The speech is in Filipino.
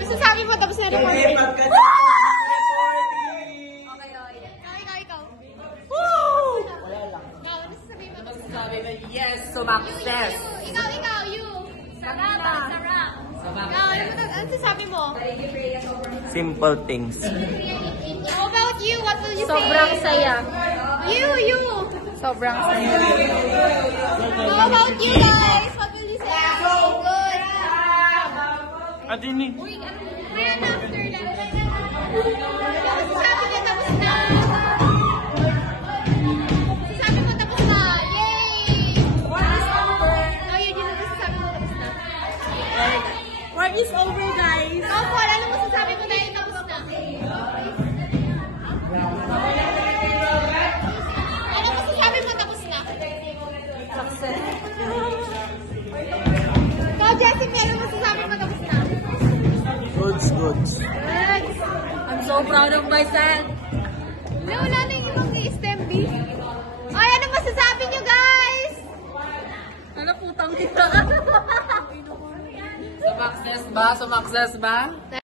Masasabi mo tapos na recording. Ikaw. Woo! Wala lang. Masasabi mo tapos na. Yes, sumakses. Ikaw, you. Sarap. Ano sasabi mo? Simple things. How about you? What will you say? Sobrang saya. You. Sobrang saya. How about you guys? What will you say? So good. At ini. Ayan, after that. Masasabi niya tapos na. Masasabi mo tapos na. Yay! Oh, yun yung masasabi mo tapos na. War is over, guys. Oh, Paul, ano masasabi mo dahil tapos na? Ano masasabi mo tapos na? Success. Ikaw, Jessica, ano masasabi mo tapos na? Goods. I'm so proud of myself. Wala na yung ibang i-stem B. Ay, ano masasabi nyo, guys? Ano putang kita? Sumakses ba?